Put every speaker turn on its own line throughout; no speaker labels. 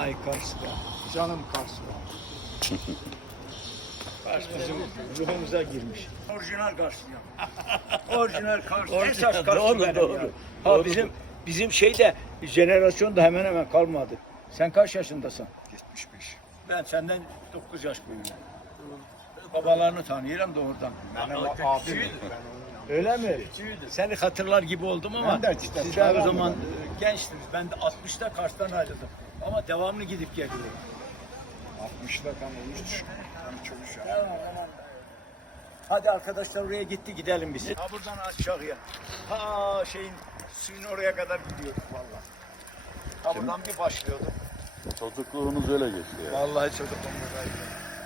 Ay Kars'ta. Canım Kars'ta. Kars bizim ruhumuza girmiş. Orijinal Kars ya. Orijinal Kars. Esas Kars
Doğru,
benim
doğru.
ya. Ha
Doğru.
bizim şeyde jenerasyon da hemen hemen kalmadı. Sen kaç yaşındasın?
75.
Ben senden 9 yaş büyüğüm. Babalarını tanıyorum da oradan.
Benim abim.
Öyle mi? Seni hatırlar gibi oldum ama
Ben de işte
siz de o
çağıran
zaman
mı?
gençtiniz. Ben de 60'ta Kars'tan ayrıldım. Ama devamlı gidip geliyorum.
60'da kan olmuş. Ben çok üşüyorum.
Hadi arkadaşlar oraya gidelim biz. Ha buradan aşağıya. Ha şeyin suyun oraya kadar gidiyoruz vallahi. Ha buradan bir başlıyorduk.
Çocukluğunuz öyle geçti ya.
Vallahi çocukluğumdaydı.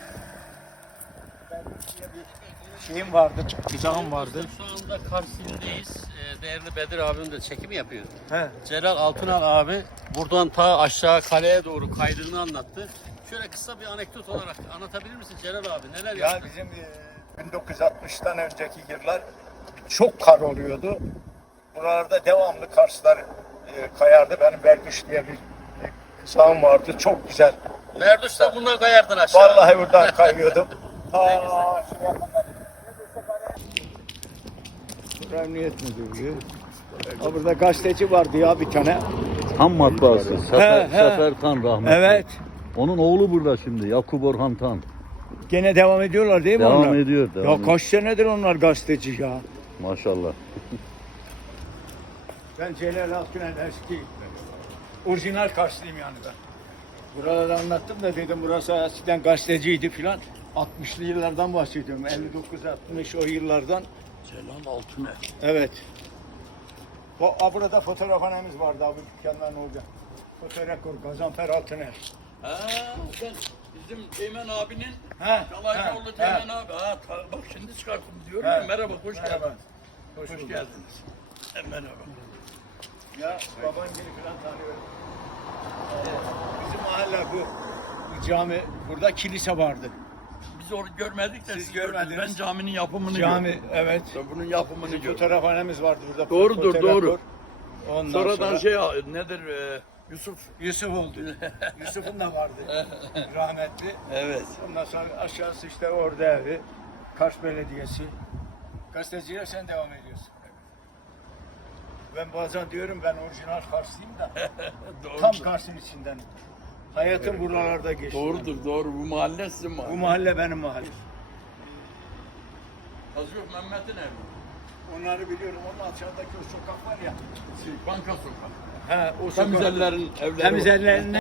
Ben bir şeyim vardı, izahım vardı.
Şu anda Kars ilindeyiz. Değerli Bedir abim de çekim yapıyor.
He.
Celal Altınal abi buradan ta aşağı kaleye doğru kaydığını anlattı. Şöyle kısa bir anekdot olarak anlatabilir misin Celal abi? Neler
Ya
yaptın?
bizim 1960'tan önceki yıllar çok kar oluyordu. Buralarda devamlı Karslar kayardı. Benim Berduş diye bir sağım vardı. Çok güzel.
Merduş'ta bunlar kayardın aşağı.
Vallahi buradan kayıyordum. Emniyet Müdürlüğü. Ha, burada gazeteci vardı ya bir tane.
Tan matbaası.
He.
Sefer Tan rahmetli.
Evet.
Onun oğlu burada şimdi. Yakup Orhan Tan.
Gene devam ediyorlar değil mi
Devam
onlar?
ediyor.
Ya kaç senedir onlar gazeteci ya.
Maşallah.
Ben Celal Altınel eski orijinal Karslıyım yani ben. Burada da anlattım da dedim burası eskiden gazeteciydi filan. 60'lı yıllardan bahsediyorum. 59-60 o yıllardan.
Celal Altınal.
Evet. Burada fotoğrafhanemiz vardı abi dükkanların orada. Fotorekor Gazanfer Altıner.
Ha, sen bizim Teğmen abinin
He.
Kalaycıoğlu Teğmen abi. Ha, bak şimdi çıkarttım diyorum
He.
ya. Merhaba, hoş
Merhaba.
geldin.
Hoş bulduk.
Geldiniz. Merhaba.
Ya baban gibi falan tanıyorum. Bizim mahalle bu cami, burada kilise vardı.
Biz onu görmedik de
Siz
siz gördünüz.
görmediniz.
Ben caminin yapımını
Cami,
gördüm.
evet.
Bunun yapımını
Bizim
gördüm.
fotoğrafhanemiz vardı burada.
Doğrudur,
Fotorekor.
doğru.
Ondan
Sonradan
sonra
nedir Yusuf?
Yusuf oldu. Yusuf'un da vardı. Rahmetli.
Evet.
Ondan sonra aşağısı işte orada evi. Kars Belediyesi. Gazeteciler sen devam ediyorsun. Ben bazen diyorum ben orijinal Karslıyım da
Doğru.
tam Kars'ın içinden. Hayatım buralarda geçti.
Doğrudur, doğru. Bu mahalle sizin
Bu
mahalle.
mahalle benim mahallem.
Hazreti Mehmet'in evi.
Onları biliyorum. Onun aşağıdaki o sokak var ya.
Banka sokağı.
He, o
Temizlerin evleri.
Temizlerin